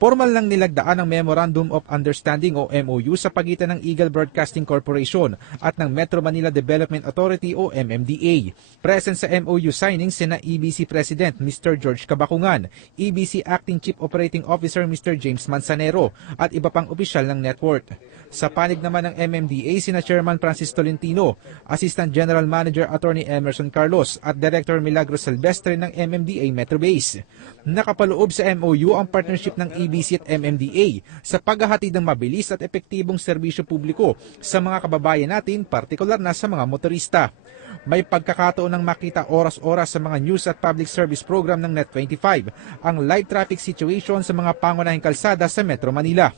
Formal nang nilagdaan ang Memorandum of Understanding o MOU sa pagitan ng Eagle Broadcasting Corporation at ng Metro Manila Development Authority o MMDA. Present sa MOU signing sina EBC President Mr. George Cabakungan, EBC Acting Chief Operating Officer Mr. James Manzanero at iba pang opisyal ng network. Sa panig naman ng MMDA sina Chairman Francis Tolentino, Assistant General Manager Attorney Emerson Carlos at Director Milagros Silvestre ng MMDA Metro Base. Nakapaloob sa MOU ang partnership ng EBC at MMDA sa paghahatid ng mabilis at epektibong serbisyo publiko sa mga kababayan natin, partikular na sa mga motorista. May pagkakataon ng makita oras-oras sa mga news at public service program ng Net25 ang live traffic situation sa mga pangunahing kalsada sa Metro Manila.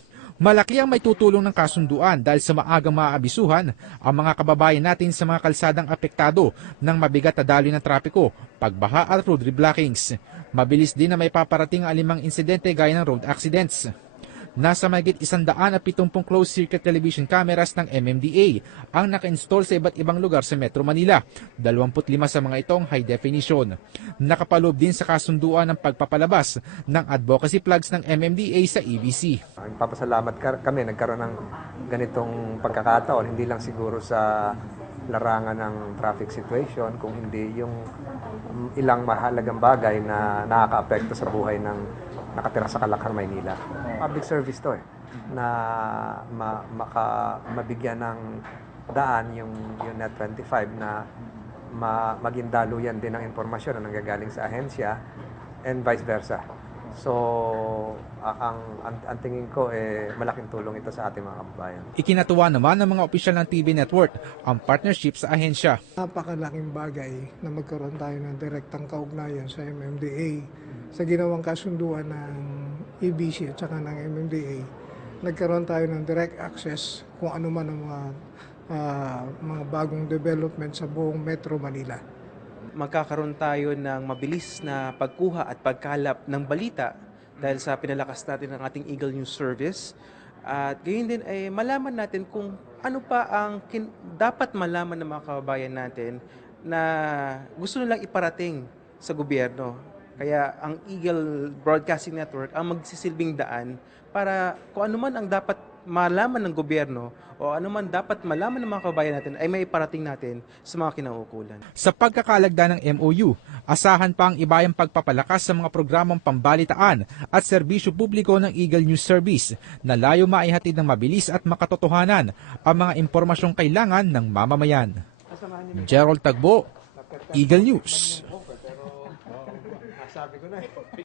Malaki ang may tutulong ng kasunduan dahil sa maagang maaabisuhan ang mga kababayan natin sa mga kalsadang apektado ng mabigat na daloy ng trapiko, pagbaha at road reblockings. Mabilis din na may paparating ang alimang insidente gaya ng road accidents. Nasa mahigit 170 closed-circuit television cameras ng MMDA ang naka-install sa iba't ibang lugar sa Metro Manila. 25 sa mga itong high definition. Nakapaloob din sa kasunduan ng pagpapalabas ng advocacy plugs ng MMDA sa EBC. Papasalamat kami, nagkaroon ng ganitong pagkakataon, hindi lang siguro sa larangan ng traffic situation, kung hindi yung ilang mahalagang bagay na nakaka-apekto sa buhay ng nakatira sa Kalakhang, Maynila. Public service to na mabigyan ng daan yung Net25 na maging daluyan din ng impormasyon na nanggagaling sa ahensya and vice versa. So, ang tingin ko malaking tulong ito sa ating mga kababayan. Ikinatuwa naman ng mga opisyal ng TV network ang partnership sa ahensya. Napakalaking bagay na magkaroon tayo ng direktang kaugnayan sa MMDA. Sa ginawang kasunduan ng EBC at saka ng MMDA, nagkaroon tayo ng direct access kung ano man ang mga bagong development sa buong Metro Manila. Magkakaroon tayo ng mabilis na pagkuha at pagkalap ng balita dahil sa pinalakas natin ng ating Eagle News Service. At gayon din ay malaman natin kung ano pa ang dapat malaman ng mga kababayan natin na gusto nilang iparating sa gobyerno. Kaya ang Eagle Broadcasting Network ang magsisilbing daan para kung ano man ang dapat malaman ng gobyerno o ano man dapat malaman ng mga kababayan natin ay may iparating natin sa mga kinauukulan. Sa pagkakalagda ng MOU, asahan pa ang ibayang pagpapalakas sa mga programang pambalitaan at serbisyo publiko ng Eagle News Service na layo maihatid ng mabilis at makatotohanan ang mga impormasyong kailangan ng mamamayan. Gerald Tagbo, Eagle News.